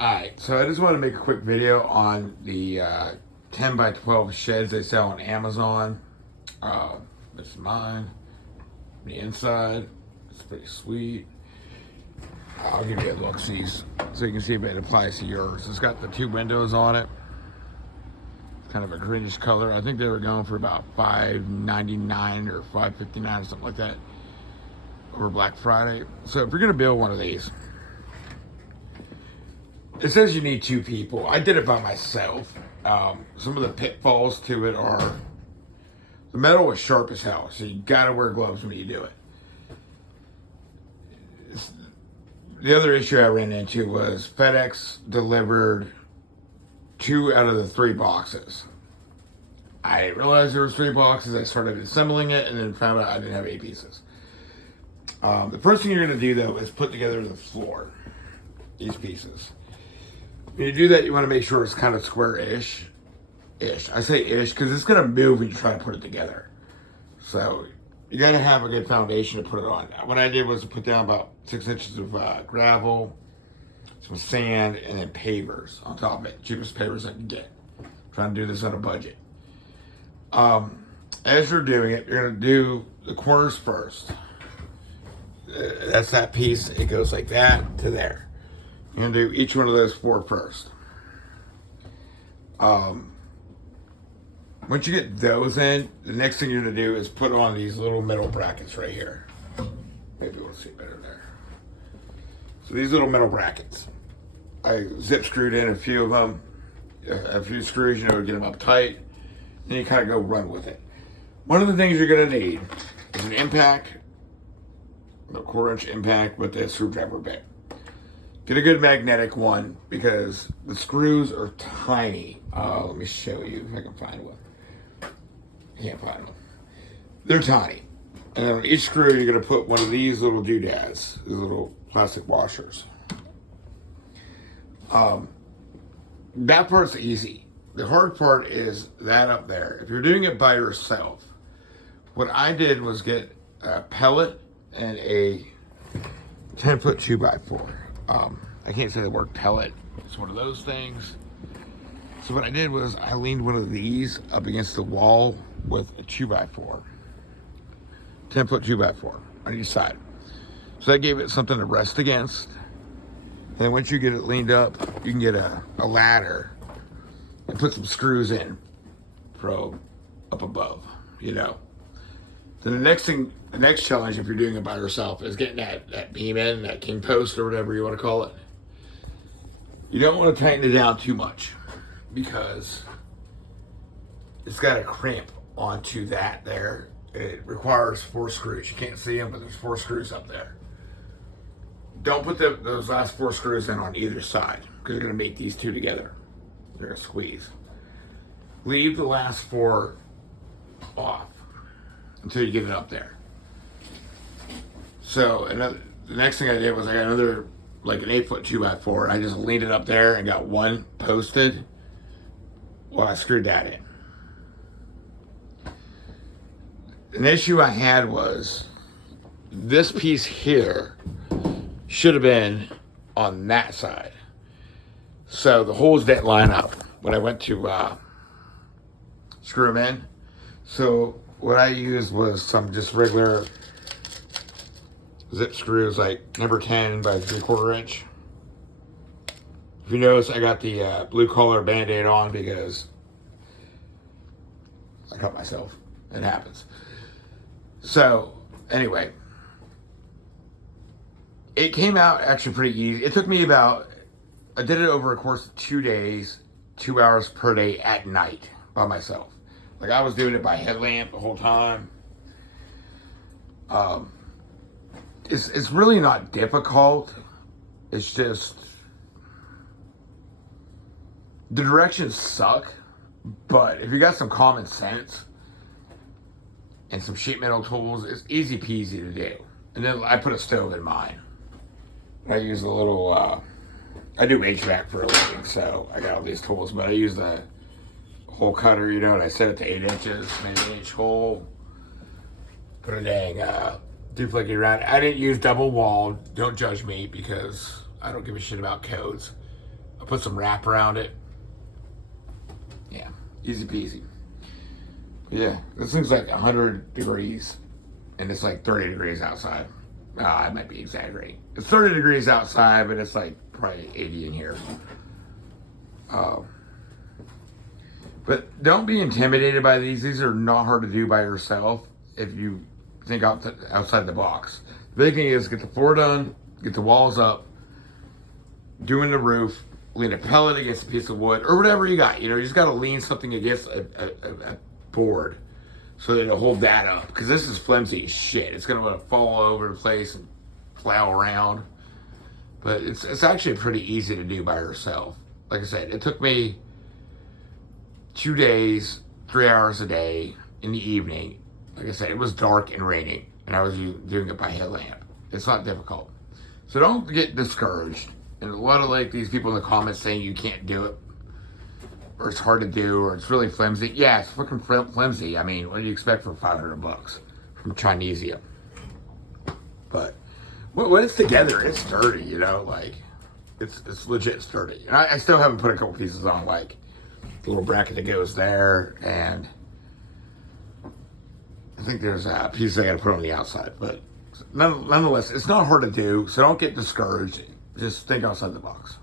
Alright, so I just want to make a quick video on the 10 by 12 sheds they sell on Amazon. This is mine. The inside, it's pretty sweet. I'll give you a look, see, so you can see if it applies to yours. It's got the 2 windows on it. It's kind of a greenish color. I think they were going for about $5.99 or $5.59 or something like that over Black Friday. So if you're going to build one of these, it says you need 2 people. I did it by myself. Some of the pitfalls to it are the metal is sharp as hell, so you gotta wear gloves when you do it. The other issue I ran into was FedEx delivered 2 out of the 3 boxes. I didn't realize there was 3 boxes. I started assembling it and then found out I didn't have 8 pieces. The first thing you're gonna do though is put together the floor, these pieces. When you do that, you want to make sure it's kind of square-ish. I say ish because it's going to move when you try to put it together. So you got to have a good foundation to put it on. What I did was put down about 6 inches of gravel, some sand, and then pavers on top of it. Cheapest pavers I can get. Trying to do this on a budget. As you're doing it, you're going to do the corners first. That's that piece. It goes like that to there. You're going to do each one of those 4 first. Once you get those in, the next thing you're going to do is put on these little metal brackets right here. Maybe we'll see better there. So these little metal brackets. I zip screwed in a few of them. A few screws, get them up tight. Then you kind of go run with it. One of the things you're going to need is an impact, a 1/4-inch impact with a screwdriver bit. Get a good magnetic one because the screws are tiny. Let me show you if I can find one. Can't find one. They're tiny. And then on each screw, you're going to put one of these little doodads, these little plastic washers. That part's easy. The hard part is that up there. If you're doing it by yourself, what I did was get a pellet and a 10-foot 2x4. I can't say the word pellet. It's one of those things. So what I did was I leaned one of these up against the wall with a 2x4. 10-foot 2x4 on each side. So that gave it something to rest against. And then once you get it leaned up, you can get a ladder and put some screws in from up above, Then the next challenge, if you're doing it by yourself, is getting that beam in, that king post or whatever you want to call it. You don't want to tighten it down too much because it's got a crimp onto that there. It requires 4 screws. You can't see them, but there's 4 screws up there. Don't put those last 4 screws in on either side because you're going to make these 2 together. They're going to squeeze. Leave the last 4 off until you get it up there. So the next thing I did was I got another, like an 8-foot 2x4. And I just leaned it up there and got one posted while I screwed that in. An issue I had was this piece here should have been on that side. So the holes didn't line up when I went to screw them in. So what I used was some just regular zip screws, like number 10 by 3/4 inch. If you notice, I got the blue collar Band-Aid on because I cut myself. It happens. So anyway, it came out actually pretty easy. It took me I did it over a course of 2 days, 2 hours per day at night by myself. Like I was doing it by headlamp the whole time. It's really not difficult. It's just the directions suck, but if you got some common sense and some sheet metal tools, it's easy peasy to do. And then I put a stove in mine. I use a little, I do HVAC for a living, so I got all these tools, but I use the hole cutter, and I set it to 8 inches, made an 8-inch hole, put a dang duplicate around. I didn't use double wall. Don't judge me because I don't give a shit about codes. I put some wrap around it. Yeah, easy peasy. Yeah, this thing's like 100 degrees, and it's like 30 degrees outside. I might be exaggerating. It's 30 degrees outside, but it's like probably 80 in here. But don't be intimidated by these. These are not hard to do by yourself if you think outside the box. The big thing is get the floor done, get the walls up, doing the roof, lean a pellet against a piece of wood, or whatever you got. You know, you just got to lean something against a board so that it'll hold that up. Because this is flimsy as shit. It's going to want to fall all over the place and plow around. But it's actually pretty easy to do by yourself. Like I said, it took me 2 days, 3 hours a day in the evening. Like I said, it was dark and raining, and I was doing it by headlamp. It's not difficult. So don't get discouraged. And a lot of like these people in the comments saying you can't do it, or it's hard to do, or it's really flimsy. Yeah, it's freaking flimsy. I mean, what do you expect for $500 from Chinesia? But when it's together, it's sturdy. You know, like it's legit sturdy. And I still haven't put a couple pieces on, like the little bracket that goes there, and I think there's a piece I got to put on the outside. But nonetheless, it's not hard to do. So don't get discouraged. Just think outside the box.